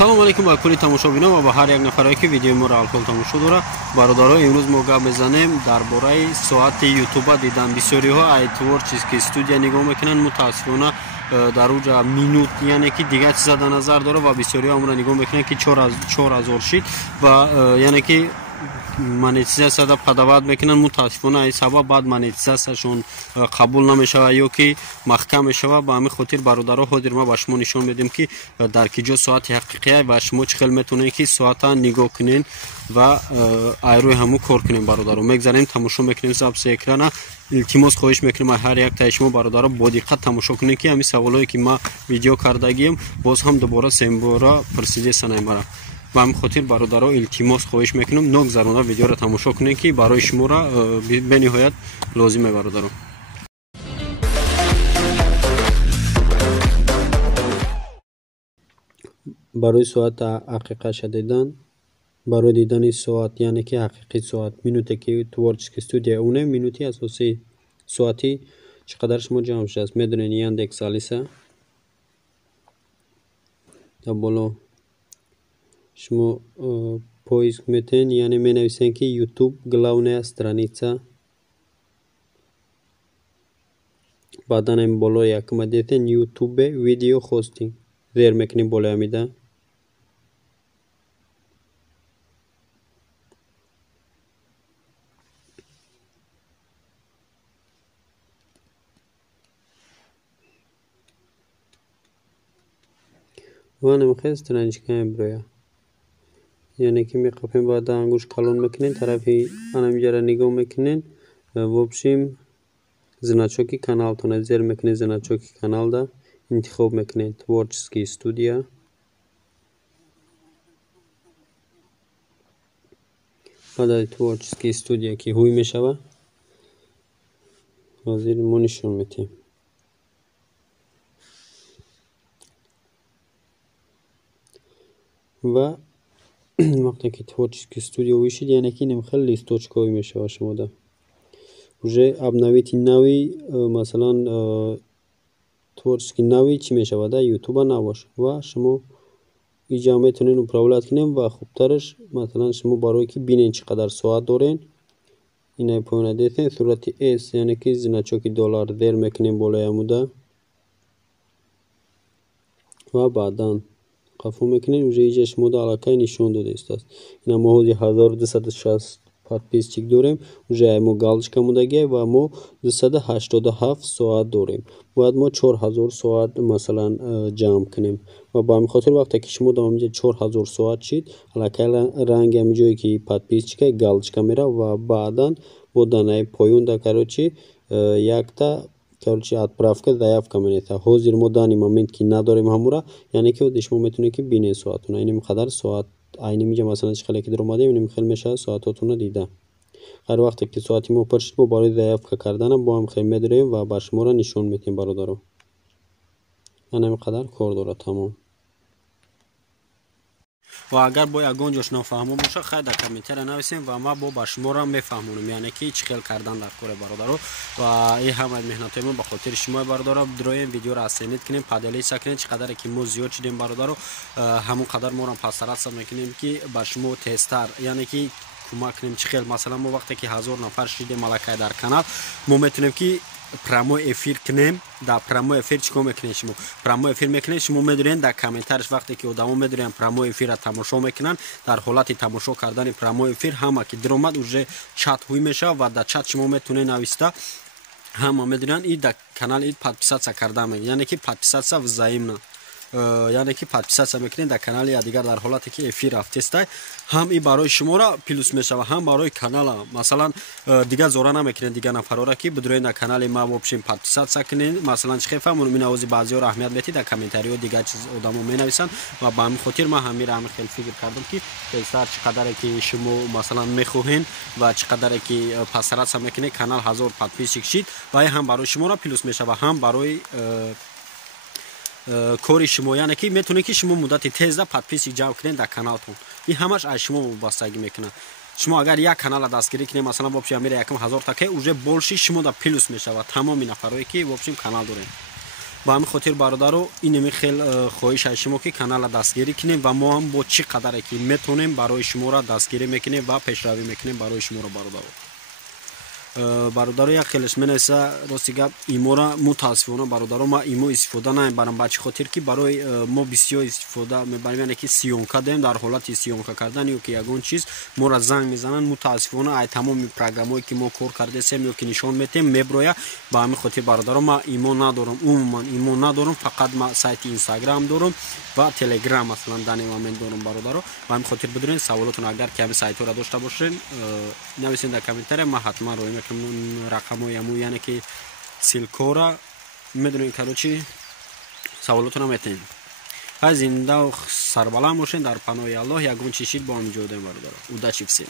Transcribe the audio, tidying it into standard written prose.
Салом алейкум ба кулли тамошобинон ва ба ҳар як нафаре ки видеои моро алҳол тамошо дорад. Бародаро, имрӯз мо гап мезанем дар бораи соати ютуба дидан. Бисёриҳо ай творческий студия нигоҳ мекунанд, мутаассифона дар уҷа минут яъне ки дигар чиза дар назар дорад ва бисёриҳо амро нигоҳ мекунанд ки 4000 шид ва яъне ки монетизасияда падават мекунанд. мутаассифона ин сабаб баъд монетизасияшон қабул намешавад ё ки маҳкам мешавад. ба ҳамин хотир бародаро ҳозир ма ба шумо нишон медем ки дар киҷо соати ҳақиқия ва шумо чӣ хел метавонед ки соата нигоҳ кунед ва айрӯи ҳамун кор кунем. бародаро мегзарем тамошо мекунем записи экрана. илтимос хоҳиш мекунем ҳар як таи шумо бародаро бо диққат тамошо кунед ки ҳамин саволое ки ма видео кардагием боз ҳам дубора сембора пурсиде санаем мара. ба ҳамин хотир бародаро илтимос хоҳиш мекунам ногзарона видеоро тамошо кунед ки барои шуморо бениҳоят лозиме. бародаро барои соат ҳақиқа шадидан, барои дидани соат яъне ки ҳақиқи соат минуте ки творческий студия унем минути асосии соати чӣ қадар шумо ҷамъ шудааст медонед. Яндекс Алиса дар боло шумо поиск метен яъне менависен ки YouTube главная страница. баъдан ин боло якума детен YouTube видео хостинг зер мекунем болои ҳамида. ванам хел страничка меброя яъне ки меқапем баъда ангуш калон мекунен тарафи анамиҷара нигоҳ мекунен. в общем значоки каналтона зер мекунед значоки каналда интихоб мекунед творческий студия. баъд творческий студия ки ҳуй мешава ҳозир мо нишон метем. ва вақте ки творческий студия ҳуй шид яъне ки ним хел листочковый мешава шумода уже обновити нави масалан творческий нави чӣ мешавад ютуба набош ва шумо иҷа метонед управлят кунем ва хубтараш масалан шумо барое ки бинед чӣ қадар соат дорен инаи поёна десен сурати s яъне ки значоки доллар зер мекунем болои амуда ва баъдан қафо мекунем уже иҷа шумода аллакай нишон дода истааст. ина мо ҳозир 1260 подписчик дорем уже мо галочка мудагия ва мо 287 соат дорем. бояд мо 4000 соат масалан ҷамъ кунем ва ба ҳамин хотир вақте ки шумо дар ҳаминҷа 4000 соат шид аллакай ранги ҳамин ҷое ки подписчика галочка мера ва баъдан бо данаи поёнда карочи якта короче отправка заявка менеса. ҳозир мо дани момент ки надорем ҳамура яъне ки ҳозир шумо метавонед ки бинед соатуна иним қадар соат айни миҷа масалан чӣ хеле ки даромадем иним хел мешавад соатотуна дида. ҳар вақте ки соати мо пур шид мо барои заявка кардана бо ҳам хел медорем ва ба шуморо нишон метем. бародаро ана ин қадар кор дорад тамом. ва агар бо ягон ҷош нафаҳмо боша хай дар комментария нависем ва ма бо ба шуморо мефаҳмонем яъне ки чӣ хел кардан дар кори бародаро ва ин ҳамаи меҳнатои мо ба хотири шумо бародаро. дроем видеоро асенид кунем паделиса кунем чӣ қадаре ки мо зиёд шудем бародаро ҳамон қадар моро пастаратса мекунем ки ба шумо тезтар яъне ки кӯмак кунем. чӣ хел масалан мо вақте ки 1000 нафар шидем аллакай дар канал мо метавонем ки прямой эфир кунем. дар прямой эфир чӣ мекунед шумо прямой эфир мекунед шумо медонед дар комментариш вақте ки одамо медонен прямой эфирро тамошо мекунанд дар ҳолати тамошо кардани прямой эфир ҳама ки даромад уже чат ҳуй мешавад ва дар чат шумо метавонед нависта ҳама медонанд и дар канал и подписатсия кардан яъне ки подписатсия взаимна яъне ки подписатсия мекунед дар канали дигар дар ҳолате ки эфир рафтестай ҳам и барои шуморо плюс мешава ҳам барои канала масалан дигар зора намекунед дигар нафарора ки бидроед дар канали ма в общем подписатсия кунед масалан чӣ хел фаҳмонем ин авози баъзиҳоро аҳамият метӣ дар комментариҳо дигар чиз одамо менависанд ва ба ҳамин хотир ман ҳамира ҳамин хел фикр кардам ки тезтар чӣ қадаре ки шумо масалан мехоҳед ва чӣ қадаре ки пастаратсия мекунед канал 1000 подписчик шид ва ин ҳам барои шуморо плюс мешава ҳам барои кори шумо яъне ки метавонед ки шумо муддати тезда подписчик ҷамъ кунед дар каналтон. ин ҳамаш аз шумо вобастагӣ мекунад. шумо агар як канала дастгирӣ кунед масалан вообще амира якум 1000 така уже больше шумо да плюс мешавад тамоми нафарое ки в общем канал доред. ба ҳамин хотир бародаро инами хел хоҳиш аз шумо ки канала дастгирӣ кунем ва мо ҳам бо чӣ қадаре ки метонем барои шуморо дастгирӣ мекунем ва пешравӣ мекунем барои шуморо бародаро. бародаро як хелеш менеса рости гап имора мутаассифона бародаро ма имо истифода намебарам ба чӣ хотир ки барои мо бисёр истифода мебарем, яъне ки сиёнка дем дар ҳолати сиёнка кардан ё ки ягон чиз моро занг мезананд мутаассифона ай тамоми программое ки мо кор кардесем ё ки нишон метем меброя. Ба ҳамин хотир бародаро ма имо надорам, умуман имо надорам, фақат ма сайти инстаграм дорам ва телеграм масалан дар момент дорам бародаро. Ба ҳамин хотир бидонен саволотон агар ки ҳамин сайтҳоро дошта бошед нависен дар комментария, ма ҳатман роя мекунам рақамҳои ҳамун яъне ки силкора медонем короче саволотона метем. ҳай зинда сарбаланд бошен дар паноҳи Аллоҳ. Ягон чиз шид бо ҳамин ҷойдем бародаро. Удачи всем.